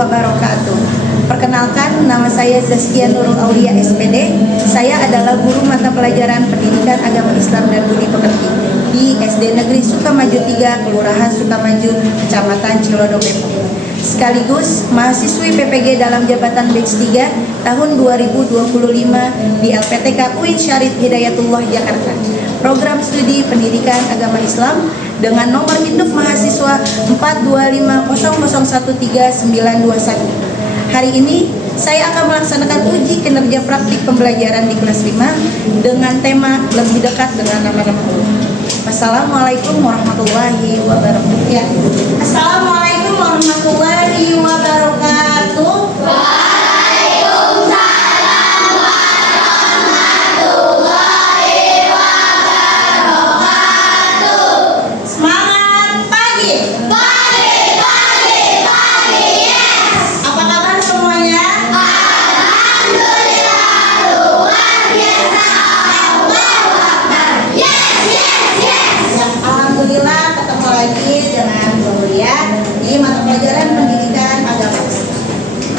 wabarakatuh. Perkenalkan, nama saya Zaskia Nurul Aulia SPD. Saya adalah guru mata pelajaran Pendidikan Agama Islam dan Budi Pekerti di SD Negeri Sukamaju 3, Kelurahan Sukamaju, Kecamatan Cilodo, Depok. Sekaligus mahasiswi PPG dalam jabatan batch 3 tahun 2025 di LPTK UIN Syarif Hidayatullah Jakarta. Program studi Pendidikan Agama Islam dengan nomor induk mahasiswa 425001391. Hari ini saya akan melaksanakan uji kinerja praktik pembelajaran di kelas 5 dengan tema lebih dekat dengan nama-nama Allah. Assalamualaikum warahmatullahi wabarakatuh. Assalamualaikum warahmatullahi wabarakatuh. Waalaikumsalam warahmatullahi wabarakatuh. Semangat pagi. Yes. Apa kabar semuanya? Alhamdulillah luar biasa. Allahu Akbar. Yes. Alhamdulillah ketemu lagi dengan Gloria di mata pelajaran Pendidikan Agama Islam.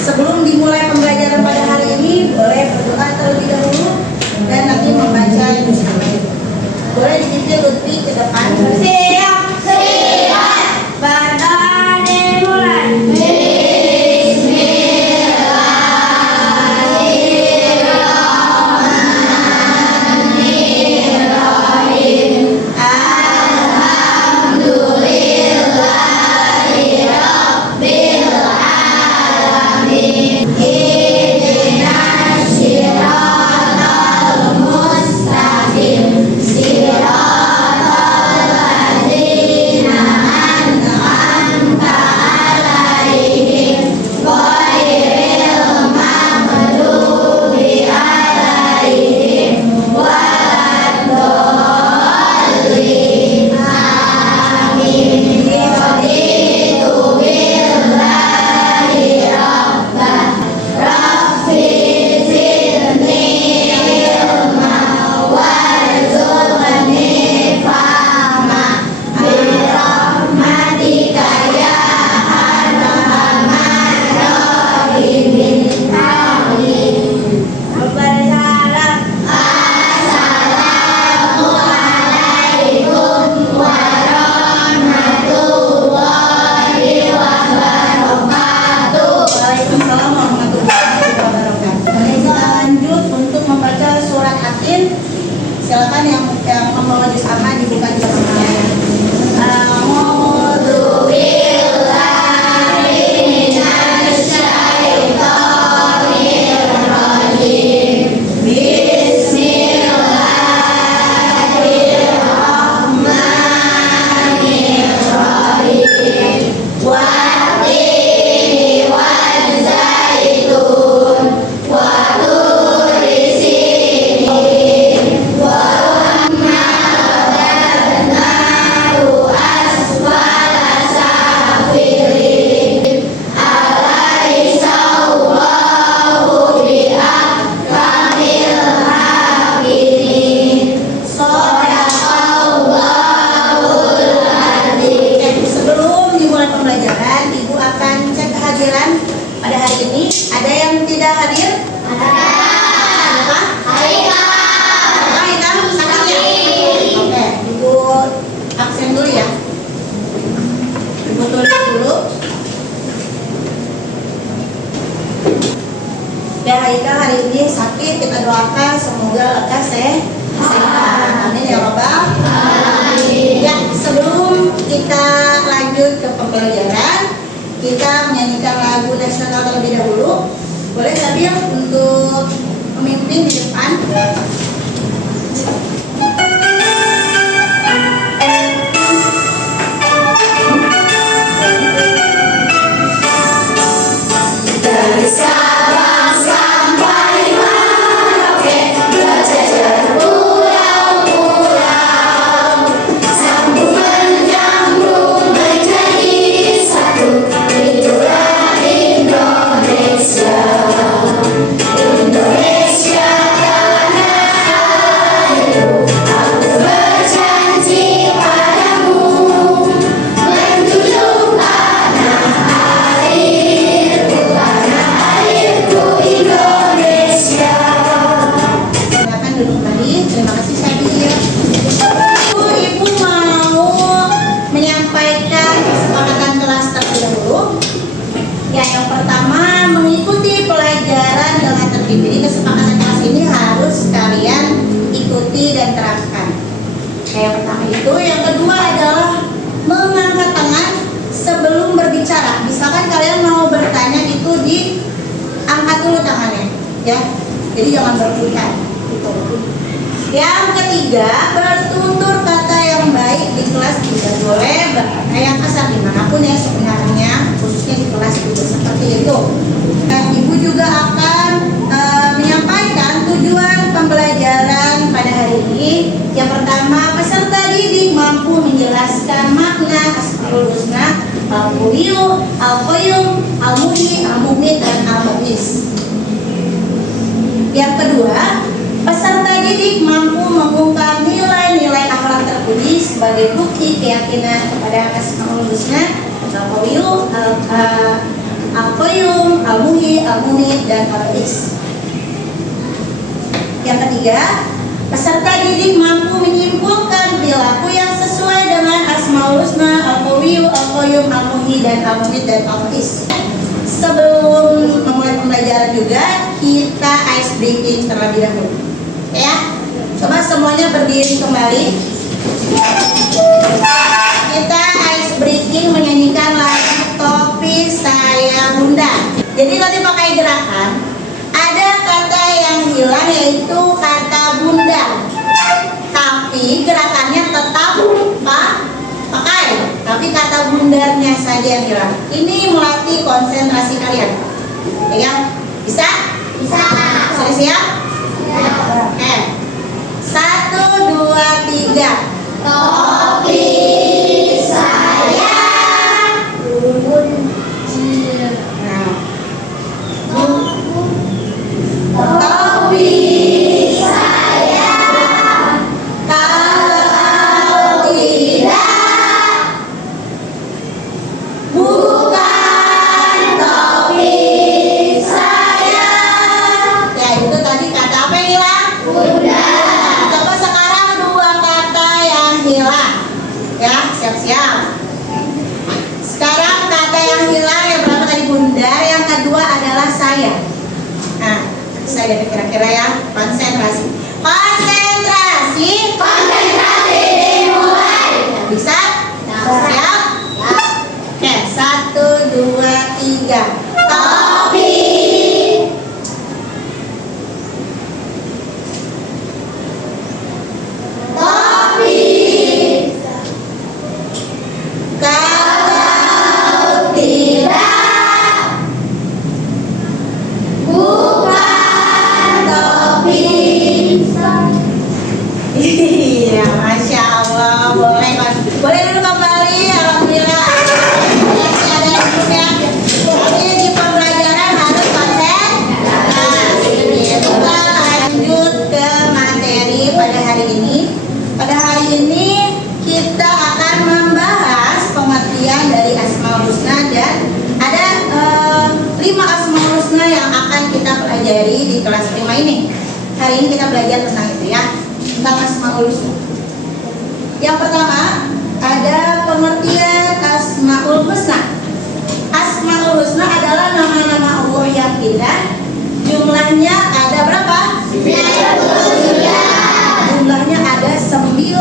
Sebelum dimulai pembelajaran pada hari ini, boleh berdoa terlebih dahulu dan nanti membaca bismillah. Boleh dipimpin Lutfi ke depan. Siap. Berdoa dimulai. Waalaikumsalam warahmatullahi wabarakatuh. Kita lanjut untuk membaca surat Atin. Silakan yang membawa juz amma dibuka di belakang. A'udzu billahi minasy syaithanir rajim. Bismillahirrahmanirrahim. Wat-tini waz-zaitun wa turi sinin wa rumma qadarnahu asfala safilin. Alaysa Allahu biahkamil hakimin. Shadaqallahul adzim. Sebelum dimulai pembelajaran, Ibu akan cek kehadiran pada hari ini. Ada yang tidak hadir? Ada. Apa? Haikal sakitnya? Oke, Ibu absen dulu ya. Ibu tulis dulu. Ya, Haikal hari ini sakit. Kita doakan semoga lekas sehat. Amin ya Rabbal alamin. Ya, sebelum kita lanjut ke pembelajaran, kita menyanyikan lagu nasional terlebih dahulu. Boleh Sabil untuk memimpin di depan. Dari Sabang sampai Merauke, berjajar pulau-pulau, sambung menyambung menjadi satu. Itulah Indonesia, Indonesia tanah Yang pertama itu, yang kedua adalah mengangkat tangan sebelum berbicara. Misalkan kalian mau bertanya itu diangkat dulu tangannya, ya. Jadi jangan berputar. Gitu. Yang ketiga, bertutur kata yang baik di kelas, tidak boleh berkata yang kasar dimanapun ya sebenarnya, khususnya di kelas juga seperti itu. Dan ibu juga akan menyampaikan tujuan pembelajaran pada hari ini. Yang pertama, peserta didik mampu menjelaskan makna Asmaul Husna, Al-Qawiyu, Al-Qayyum, Al-Muhyi, Al-Mumit, dan Al-Mu'is. Yang kedua, peserta didik mampu mengungkap nilai-nilai akhlak terpuji sebagai bukti keyakinan kepada Asmaul Husna, Al-Qawiyu, Al-Qayyum, Al-Muhyi, Al-Mumit, dan Al-Mu'is. Yang ketiga, peserta didik mampu menyimpulkan perilaku yang sesuai dengan Asmaul Husna, Al-Qawiyu, Al-Qayyum, Al-Muhyi, dan Al-Mumit, dan Al-Mu'is. Sebelum memulai pembelajaran juga, kita ice breaking terlebih dahulu. Ya, coba semuanya berdiri kembali. Kita ice breaking menyanyikan lagu Topi Saya Bunda. Jadi nanti pakai gerakan. Ada kata yang hilang yaitu kata bunda. Tapi gerakannya tetap pakai. Tapi kata bundanya saja yang hilang. Ini melatih konsentrasi kalian. Ya, bisa? Bisa. Sudah siap? Oke. 1, 2, 3. Topi saya topi saya kalau tidak bukan topi saya. Ya, itu tadi kata apa yang hilang? Bunda. Coba sekarang dua kata yang hilang. Ya, siap-siap. Sekarang kata yang hilang yang pertama tadi bunda, yang kedua adalah saya. Nah, saya kira-kira ya, konsentrasi. Konsentrasi. Konsentrasi dimulai. Bisa? Siap? Oke, 1, 2, 3. Topi topi Kalau tidak bukan topi iya, Masya Allah, boleh kan? Boleh dulu kembali, alhamdulillah. Masih ada yang belum ya? Tapi di pembelajaran harus konsen. Nah, kita lanjut ke materi pada hari ini. Pada hari ini kita akan membahas pengertian dari Asmaul Husna dan ada 5 Asmaul Husna yang akan kita pelajari di kelas 5 ini. Hari ini kita belajar tentang itu ya, tentang Asmaul Husna. Yang pertama ada pengertian Asmaul Husna. Asmaul Husna adalah nama-nama Allah yang indah. Jumlahnya ada berapa? 99. Jumlahnya ada 99.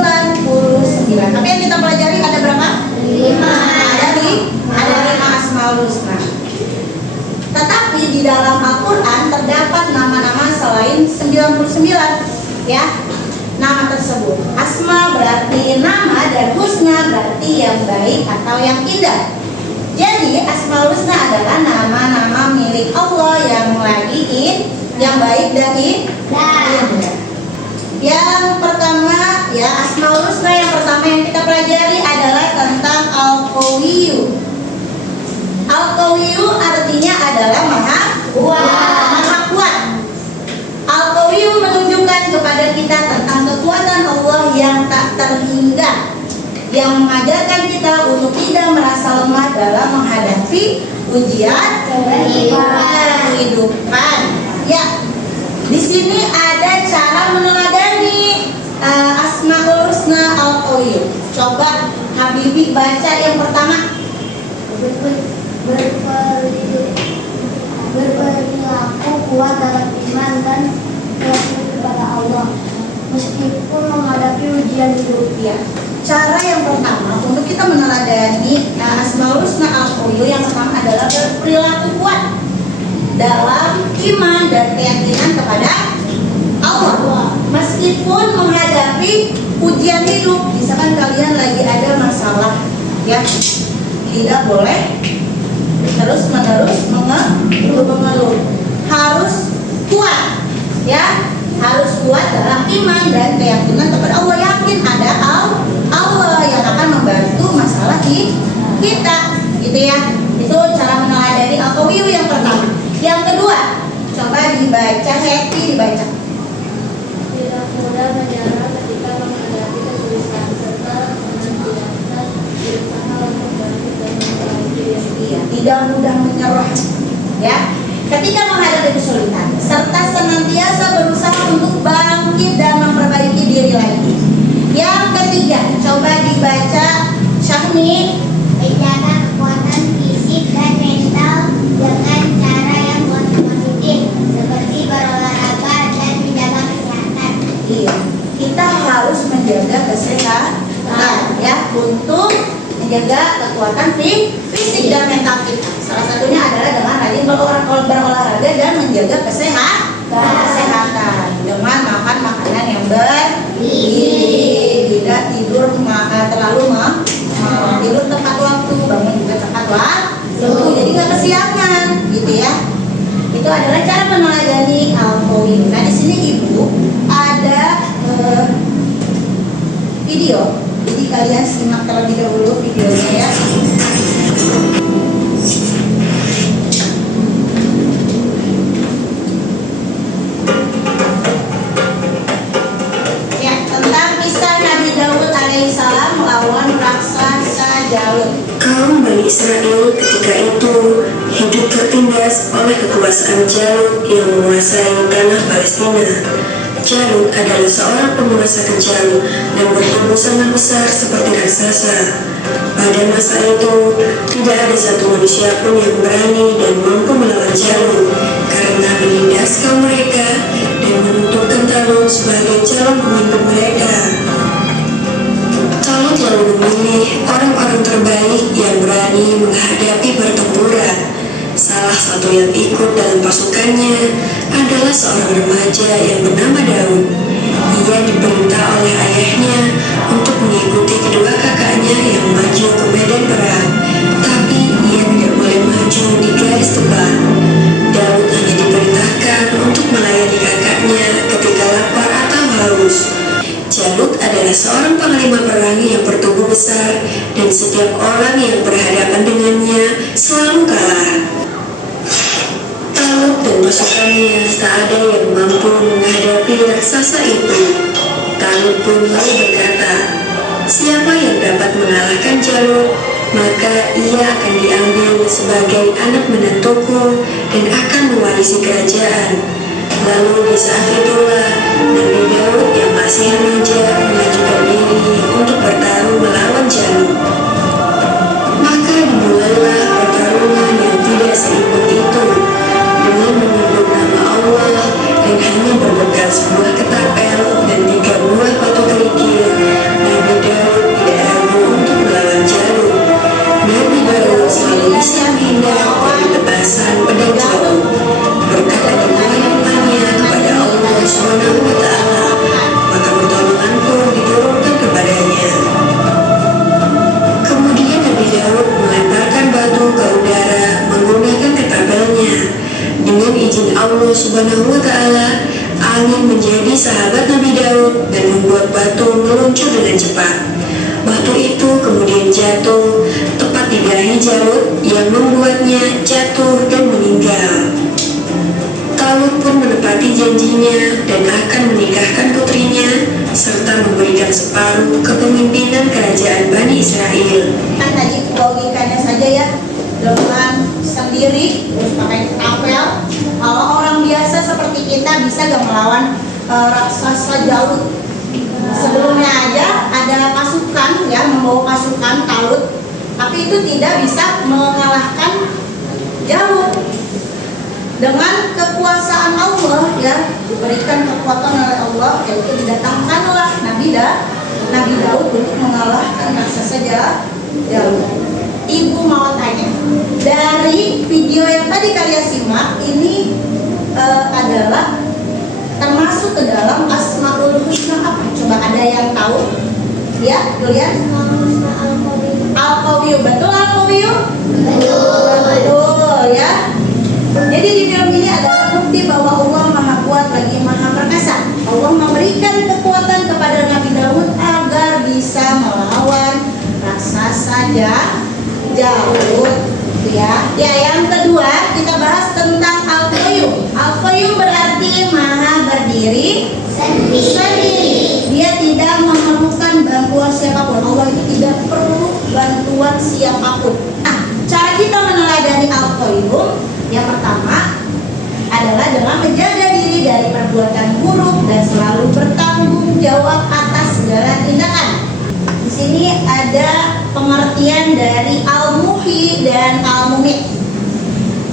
Tapi yang kita pelajari ada berapa? 5. Ada 5 Asmaul Husna. Tetapi di dalam Al-Quran terdapat nama-nama selain 99 ya, nama tersebut. Asma berarti nama dan husna berarti yang baik atau yang indah. Jadi Asmaul Husna adalah nama-nama milik Allah yang yang baik dan indah. Yang pertama ya, Asmaul Husna yang pertama yang kita pelajari adalah tentang Al-Qawiyu. Al-Qawiyu artinya adalah maha kuat. Al-Qawiyu menunjukkan kepada kita tentang kekuatan Allah yang tak terhingga, yang mengajarkan kita untuk tidak merasa lemah dalam menghadapi ujian kehidupan. Ya, di sini ada cara meneladani Asmaul Husna Al-Qawiyu. Coba Habibi baca yang pertama. Berperilaku kuat dalam iman dan keyakinan kepada Allah, meskipun menghadapi ujian ujian hidup ya. Cara yang pertama untuk kita meneladani Asmaul Husna Al-Qawi yang pertama adalah berperilaku kuat dalam iman dan keyakinan kepada Allah. Meskipun menghadapi ujian hidup, misalkan kalian lagi ada masalah, ya tidak boleh terus-menerus mengeluh, harus kuat, ya harus kuat dalam iman dan keyakinan kepada Allah. Yakin ada Allah yang akan membantu masalah kita, gitu ya. Itu cara meneladani Al-Qawi yang pertama. Yang kedua, coba dibaca, Happy dibaca. Tidak mudah menyerah ketika menghadapi kesulitan serta senantiasa berusaha untuk bangkit dan memperbaiki diri. Iya, tidak mudah menyerah, ya. Ketika menghadapi kesulitan, serta senantiasa berusaha untuk bangkit dan memperbaiki diri lagi. Yang ketiga, coba dibaca, Syahni. Menjaga kekuatan fisik dan mental dengan cara yang positif seperti berolahraga dan menjaga kesehatan. Iya, kita harus menjaga kesehatan, ya, untuk menjaga kekuatan fisik dan mental kita. Salah satunya adalah dengan rajin berolahraga dan menjaga kesehatan dengan makan makanan yang bergizi, tidak tidur terlalu tidur tepat waktu, bangun juga tepat waktu, jadi nggak kesiangan, gitu ya. Itu adalah cara meneladani Al-Qawi. Nah, di sini Ibu ada video, jadi kalian simak terlebih dahulu videonya ya. Ya, tentang kisah Nabi Daud alaihissalam melawan raksasa Jalut. Kaum Bani Israel ketika itu hidup tertindas oleh kekuasaan Jalut yang menguasai tanah Palestina. Jalut adalah seorang penguasa kejam dan bertubuh sangat besar seperti raksasa. Pada masa itu, tidak ada satu manusia pun yang berani dan mampu melawan Jalut karena menindas kaum mereka dan menentukan Talut sebagai calon pemimpin mereka. Talut lalu memilih orang-orang terbaik yang berani menghadapi pertempuran. Salah satu yang ikut dalam pasukannya adalah seorang remaja yang bernama Daud. Ia diperintah oleh ayahnya untuk mengikuti kedua kakaknya yang maju ke medan perang, tapi ia tidak boleh maju di garis depan. Daud hanya diperintahkan untuk melayani kakaknya ketika lapar atau haus. Jalut adalah seorang panglima perang yang bertubuh besar dan setiap orang yang berhadapan dengannya selalu kalah. Talut dan pasukannya tak ada yang mampu menghadapi raksasa itu. Talut pun lalu berkata, siapa yang dapat mengalahkan Jalut, maka ia akan diambil sebagai anak menantuku dan akan mewarisi kerajaan. Lalu di saat itulah Nabi Daud yang masih remaja mengajukan diri untuk bertarung melawan Jalut. Maka dimulailah pertarungan yang tidak seribut itu. Dengan menyebut nama Allah dan hanya berbekal sebuah ketapel dan 3 buah batu kerikil, Nabi Daud tidak ragu untuk melawan Jalut. Nabi Daud selalu bisa menghindar dari tebasan pedang Jalut. Berkat kemuliaannya kepada Allah Subhanahu wa Ta'ala, maka pertolongan pun diturunkan kepadanya. Kemudian Nabi Daud melemparkan batu ke udara menggunakan ketapelnya. Dengan izin Allah Subhanahu wa Ta'ala, angin menjadi sahabat Nabi Daud dan membuat batu meluncur dengan cepat. Batu itu kemudian jatuh tepat di dahi Jalut yang membuatnya jatuh dan meninggal. Talut pun menepati janjinya dan akan menikahkan putrinya serta memberikan separuh kepemimpinan kerajaan Bani Israel. Kan tadi logikanya saja ya, dengan sendiri terus pakai apel. Kalau orang biasa seperti kita bisa gak melawan raksasa Jalut? Sebelumnya aja ada pasukan ya, membawa pasukan Talut, tapi itu tidak bisa mengalahkan Jalut. Dengan kekuasaan Allah ya, diberikan kekuatan oleh Allah, yaitu didatangkanlah Nabi jauh. Ibu mau tanya, dari video yang tadi kalian simak ini adalah termasuk ke dalam Asmaul Husna apa? Coba ada yang tahu? Ya, kalian? Al-Qawiyu, betul Al-Qawiyu? Betul ya. Jadi di film ini adalah bukti bahwa Allah Maha Kuat lagi Maha Perkasa. Allah memberikan kekuatan kepada Nabi Daud agar bisa melawan raksasa Jalut. Ya, yang kedua kita bahas tentang Al-Qayyum. Al-Qayyum berarti Maha berdiri sendiri. Dia tidak memerlukan bantuan siapapun. Allah itu tidak perlu bantuan siapapun. Nah, cara kita meneladani Al-Qayyum yang pertama adalah dengan menjaga diri dari perbuatan buruk dan selalu bertanggung jawab atas segala tindakan. Di sini ada pengertian dari Al-Muhyi dan Al-Mumit.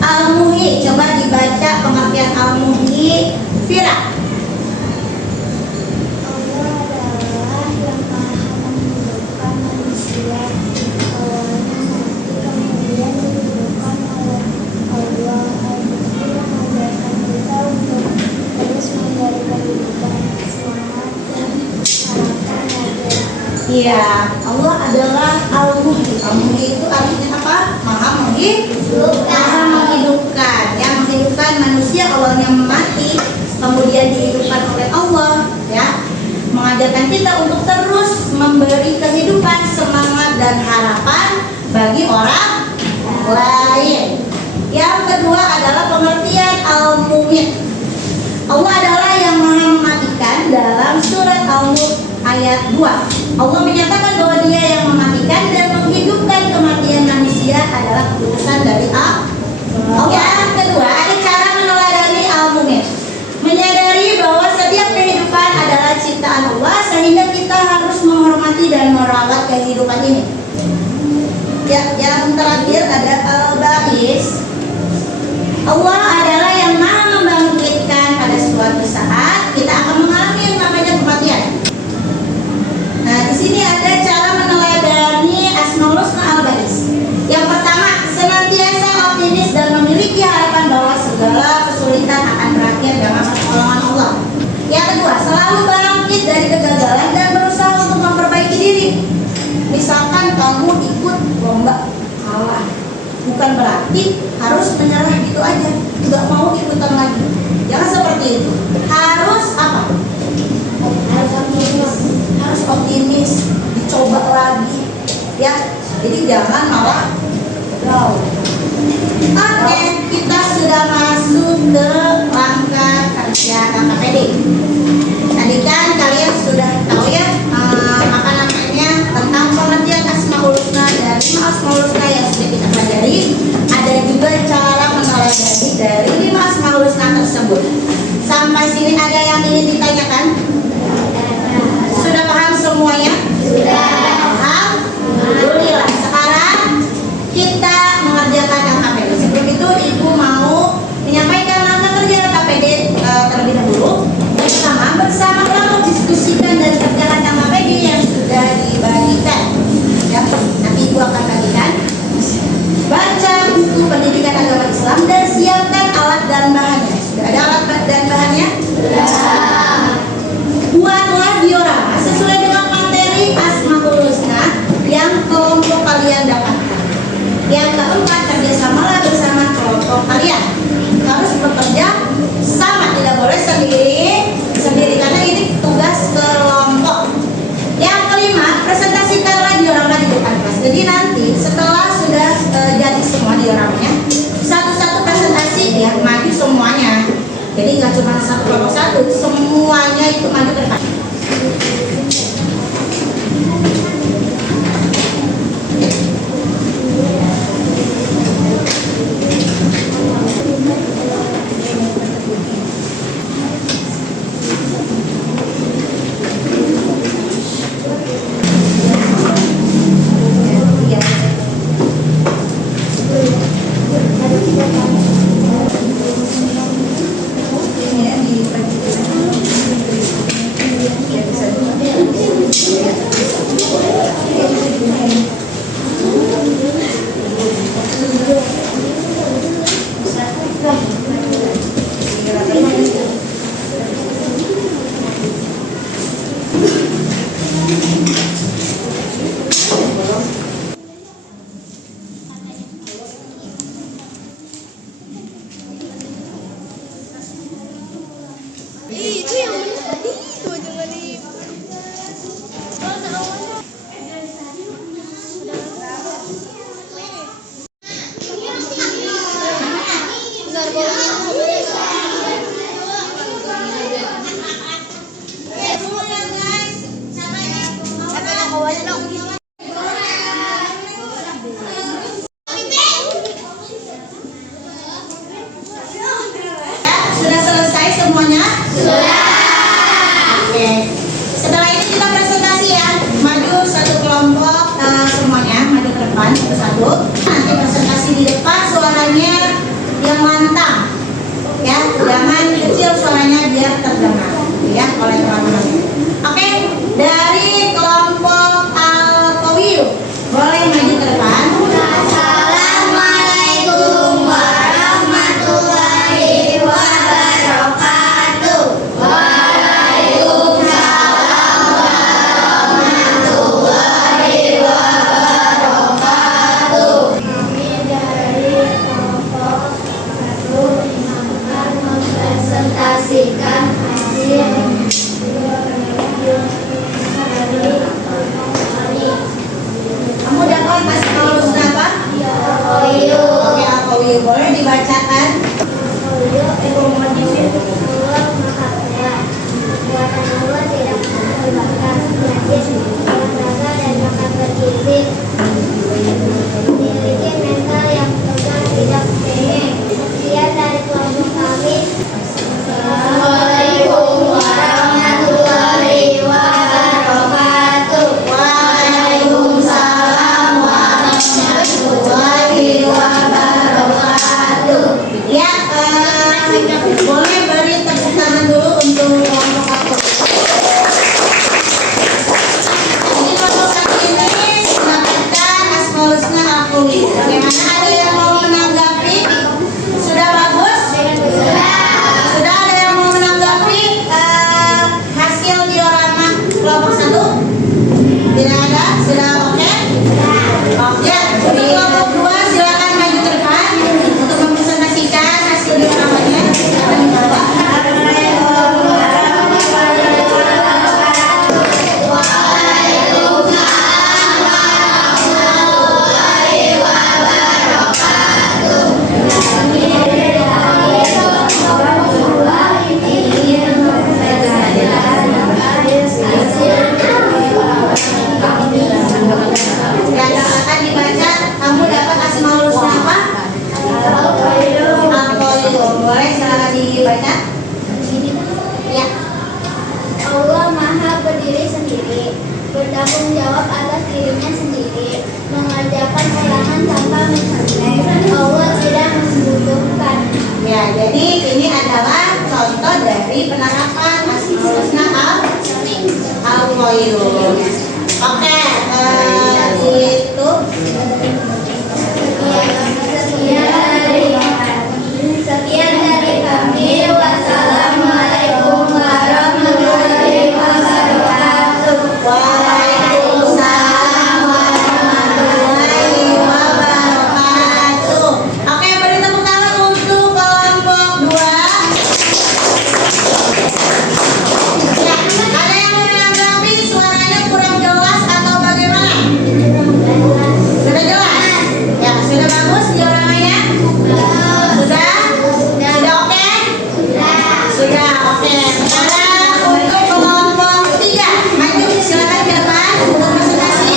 Al-Muhyi, coba dibaca pengertian Al-Muhyi, Fira. Iya, Allah adalah Al-Muhyi. Al-Muhyi itu artinya apa? Maha menghidupkan. Yang menghidupkan manusia awalnya mati, kemudian dihidupkan oleh Allah, ya. Mengajarkan kita untuk terus memberi kehidupan, semangat dan harapan bagi orang lain. Yang kedua adalah pengertian Al-Mumit. Allah adalah yang Maha mematikan. Dalam surat Al-Mulk ayat 2, Allah menyatakan bahwa Dia yang mematikan dan menghidupkan. Kematian manusia adalah keputusan dari Allah. Yang kedua, ada cara meneladani Al-Mumit. Menyadari bahwa setiap kehidupan adalah ciptaan Allah, sehingga kita harus menghormati dan merawat kehidupan ini. Ya, yang terakhir ada Al-Ba'is. Allah adalah yang Maha membangkitkan. Pada suatu saat kita akan mengalami yang namanya kematian. Nah, di sini ada cara meneladani Asmaul Husna Al-Ba'is. Yang pertama, senantiasa optimis dan memiliki harapan bahwa segala kesulitan akan berakhir dengan pertolongan Allah. Yang kedua, selalu bangkit dari kegagalan dan berusaha untuk memperbaiki diri. Misalkan kamu ikut lomba kalah, bukan berarti harus menyerah gitu aja, nggak mau ikutan lagi. Jangan seperti itu. Harus apa? Harus optimis, dicoba lagi, ya. Jadi jangan malah down. Oke, kita sudah masuk ke langkah kerja KKPD. Tadi kan kalian sudah tahu ya apa namanya tentang pengertian Asmaul Husna dan 5 Asmaul Husna yang sudah kita pelajari. Ada juga cara meneladani dari 5 Asmaul Husna tersebut. Sampai sini ada yang ingin ditanyakan? Sudah paham semuanya? Sudah. Alhamdulillah. Sekarang kita mengerjakan KKPD. Sebelum itu Ibu mau menyampaikan langkah kerja KKPD terlebih dahulu. Pertama, bersama kelompok diskusikan dan kerjakan KKPD yang sudah dibagikan. Ya, nanti Ibu akan bagikan. Baca buku pendidikan agama Islam dan siapkan alat dan bahannya. Sudah ada alat dan bahannya? Sudah. Buatlah diorama sesuai dengan materi Asmaul Husna yang kelompok kalian dapatkan. Yang keempat, kerjasamalah bersama kelompok kalian. Harus bekerja sama, tidak boleh sendiri karena ini tugas kelompok. Yang kelima, presentasikanlah diorama di depan kelas. Jadi nanti setelah sudah jadi semua dioramanya, satu-satu presentasi ya, maju semuanya. Jadi nggak cuma satu kelompok satu, semuanya itu maju ke depan. Khairun. Oke, itu Sekian dari kami. Wassalamualaikum warahmatullahi wabarakatuh. Waalaikumsalam warahmatullahi wabarakatuh. Oke, beri tepuk tangan untuk kelompok 2. Ya, ada yang menanggapi suaranya kurang jelas atau bagaimana? Sudah jelas? Ya, sudah bagus dioramanya? Sudah? Sudah oke? Sudah oke. Sekarang untuk kelompok 3. Maju, silakan ke depan untuk presentasi.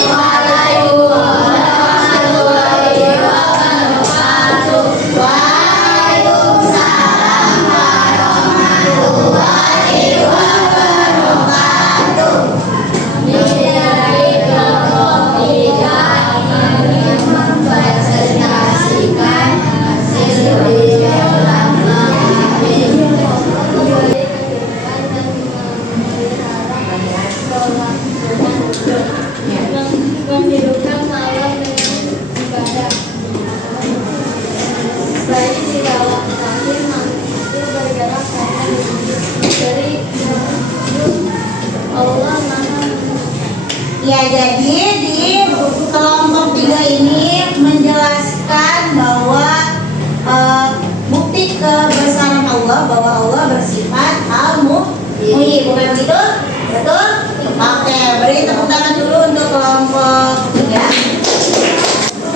Menghidupkan malam dengan ibadah. Selain di dalam terakhir manusia bergerak karena dari Allah Maha. Ya, jadi di kelompok 3 ini menjelaskan bahwa bukti kebesaran Allah, bahwa Allah bersifat al-muhyi. Bukan begitu? Betul? Oke, beri tepuk tangan dulu untuk kelompok 3.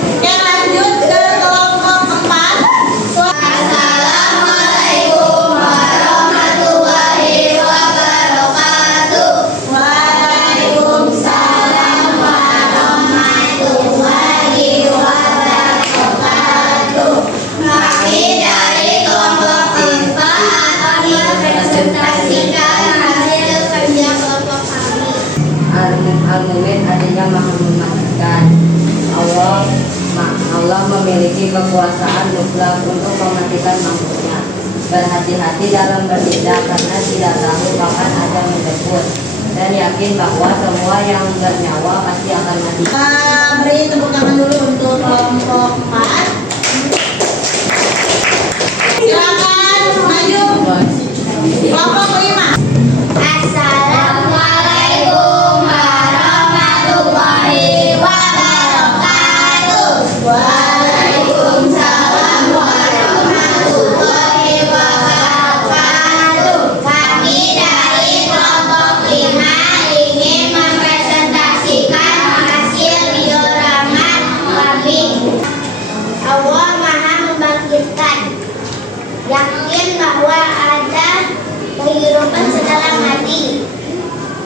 Oke, lanjut ke kelompok 4. Assalamualaikum warahmatullahi wabarakatuh. Waalaikumsalam warahmatullahi wabarakatuh. Kami dari kelompok 4 akan mempresentasikan hasil kerja kelompok kami. Al-Mu'min artinya maha memastikan Allah memiliki kekuasaan mutlak untuk mematikan makhluknya. Berhati-hati dalam bertindak karena tidak tahu kapan ada menjemput, dan yakin bahwa semua yang bernyawa pasti akan mati. Beri tepuk tangan dulu untuk kelompok 4. Silakan maju. Kelompok 5. Assalamualaikum warahmatullahi wabarakatuh. Waalaikumsalam warahmatullahi wabarakatuh. Kami dari kelompok 5 ingin mempresentasikan hasil diorama kami. Allah Maha membangkitkan. Yakin bahwa ada kehidupan setelah mati.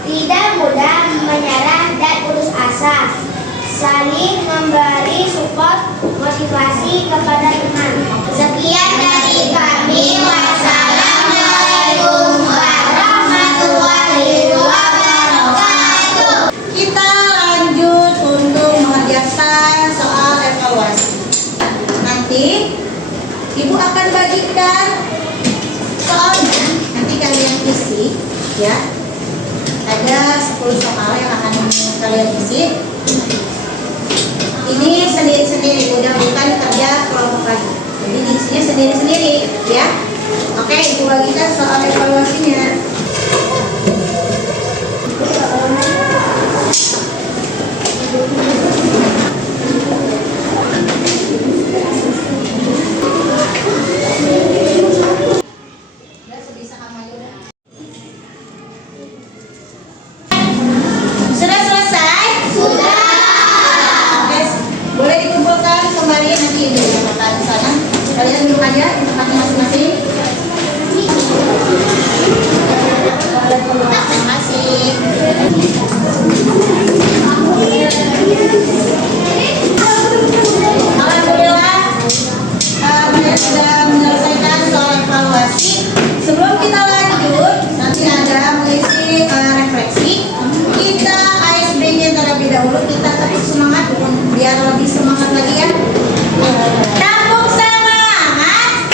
Tidak mudah menyerah dan putus asa. Saling memberi support motivasi kepada teman. Sekian dari kami. Wassalamualaikum warahmatullahi wabarakatuh. Kita lanjut untuk mengerjakan soal evaluasi. Nanti Ibu akan bagikan soalnya. Nanti kalian isi, ya. Ada 10 soal yang akan kalian isi. Ini sendiri-sendiri, udah bukan kerja kelompok lagi. Jadi diisinya sendiri-sendiri, ya. Oke, Ibu bagikan soal evaluasinya. Sudah selesai? Sudah. Oke, boleh dikumpulkan kembali nanti Ibu dapatkan di sana. Kalian duduk aja di tempatnya masing-masing. Terima kasih. Alhamdulillah, kalian sudah menyelesaikan soal evaluasi. Sebelum kita lanjut, nanti ada mengisi refleksi. Kita ice break terlebih dahulu. Kita tetap semangat biar lebih semangat lagi ya. Tepuk semangat.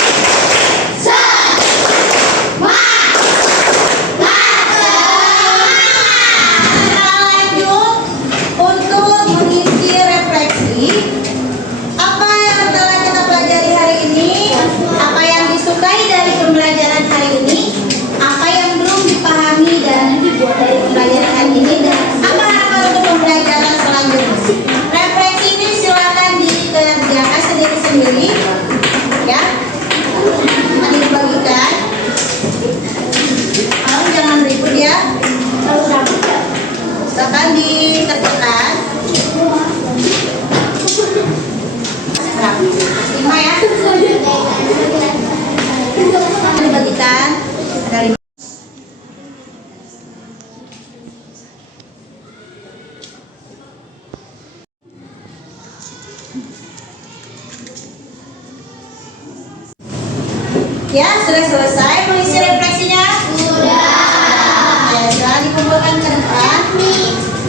Ya, sudah selesai mengisi refleksinya? Sudah. Ya, sudah dikumpulkan ke depan.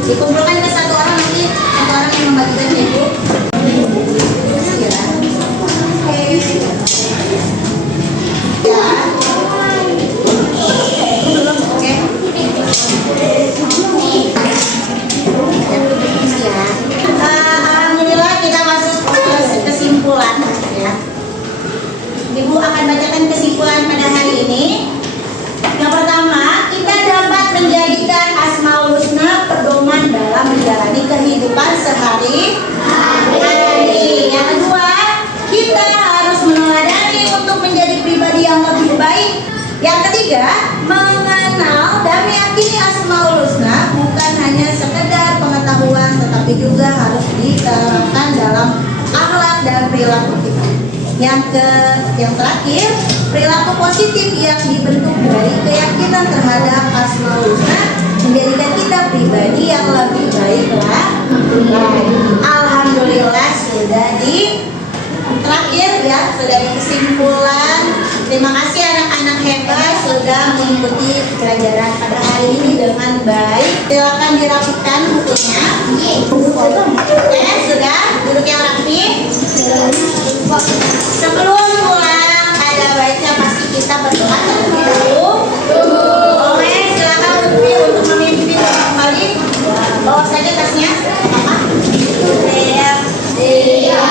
Dikumpulkan ke satu orang nanti, satu orang yang membagikan ya, Bu. Ya. Oke. Ya. Belum, oke. Ya. Alhamdulillah kita masuk ke kesimpulan ya. Ibu akan bacakan kesimpulan pada hari ini. Yang pertama, kita dapat menjadikan Asmaul Husna pedoman dalam menjalani kehidupan sehari-hari. Yang kedua, kita harus meneladani untuk menjadi pribadi yang lebih baik. Yang ketiga, mengenal dan meyakini Asmaul Husna bukan hanya sekedar pengetahuan, tetapi juga harus diterapkan dalam akhlak dan perilaku kita. Yang terakhir, perilaku positif yang dibentuk dari keyakinan terhadap Asmaul Husna menjadikan kita pribadi yang lebih baik Alhamdulillah sudah di terakhir ya, sudah di kesimpulan. Terima kasih anak-anak hebat sudah mengikuti pelajaran pada hari ini dengan baik. Silakan dirapikan bukunya. Oke, sudah duduk yang rapi. Sebelum pulang ada baiknya pasti kita berdoa terlebih dahulu. Oke, silakan untuk memimpin kembali. Bawa saja tasnya. Siap. Dimulai.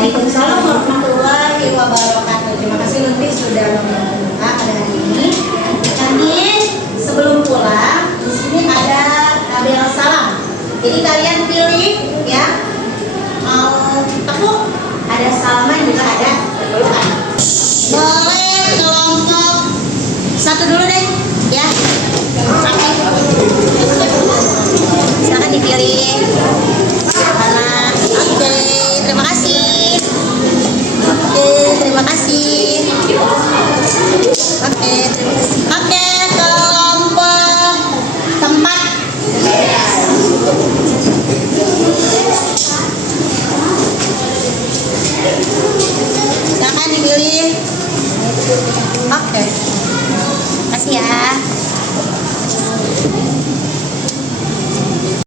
Waalaikumsalam warahmatullahi wabarakatuh. Terima kasih Lutfi sudah membantu pada hari ini. Nanti sebelum pulang di sini ada tabel salam. Jadi kalian pilih ya, mau tepuk, ada salaman juga ada pelukan. Boleh kelompok satu dulu deh ya. Silakan dipilih. Mana? Oke, terima kasih. Oke, terima kasih. Oke, terima kasih. Oke, kelompok tempat. Silakan dipilih. Oke. Terima kasih ya.